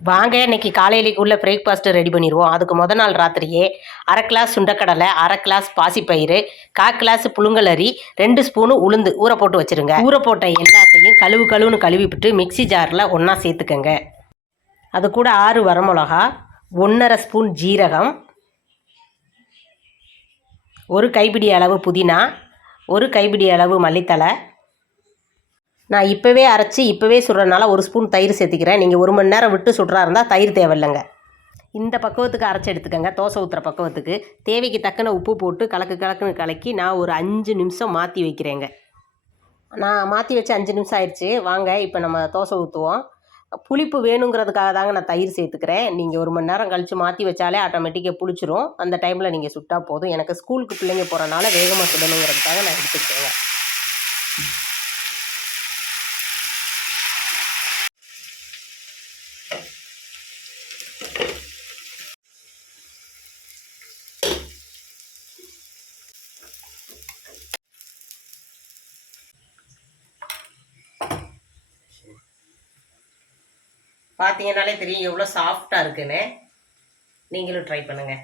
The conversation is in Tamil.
வாங்க இன்னைக்கு காலையிலேக்கு உள்ள பிரேக்ஃபாஸ்ட்டு ரெடி பண்ணிடுவோம் அதுக்கு முத நாள் ராத்திரியே அரை கிளாஸ் சுண்டக்கடலை அரை கிளாஸ் பாசிப்பயிறு கா கிளாஸ் புழுங்கலரி ரெண்டு ஸ்பூனு உளுந்து ஊற போட்டு வச்சுருங்க. ஊற போட்ட எல்லாத்தையும் கழுவு கழுவுன்னு கழுவிவிட்டு மிக்ஸி ஜாரில் ஒன்றா சேர்த்துக்கங்க. அது கூட ஆறு வரமிளகா ஒன்றரை ஸ்பூன் ஜீரகம் ஒரு கைப்பிடி அளவு புதினா ஒரு கைப்பிடி அளவு மல்லித்தழை நான் இப்போவே அரைச்சி இப்போவே சுடுறதுனால ஒரு ஸ்பூன் தயிர் சேர்த்துக்கிறேன். நீங்கள் ஒரு மணி நேரம் விட்டு சுடுறா இருந்தால் தயிர் தேவையில்லைங்க. இந்த பக்குவத்துக்கு அரைச்சி எடுத்துக்கங்க. தோசை ஊற்றுற பக்குவத்துக்கு. தேவைக்கு தக்கன உப்பு போட்டு கலக்கு கலக்குன்னு கலக்கி நான் ஒரு அஞ்சு நிமிஷம் மாற்றி வைக்கிறேங்க. நான் மாற்றி வச்சு அஞ்சு நிமிஷம் ஆயிடுச்சு. வாங்க இப்போ நம்ம தோசை ஊற்றுவோம் புளிப்பு வேணுங்கிறதுக்காக தாங்க நான் தயிர் சேர்த்துக்கிறேன். நீங்கள் ஒரு மணி நேரம் கழித்து மாற்றி வச்சாலே ஆட்டோமேட்டிக்காக புளிச்சிரும். அந்த டைமில் நீங்கள் சுட்டா போதும். எனக்கு ஸ்கூலுக்கு பிள்ளைங்க போகிறனால வேகமாக சுடணுங்கிறதுக்காக நான் எடுத்துக்கிட்டேங்க. பார்த்தீங்கன்னாலே தெரியும் எவ்வளோ சாஃப்டாக இருக்குன்னு. நீங்களும் ட்ரை பண்ணுங்கள்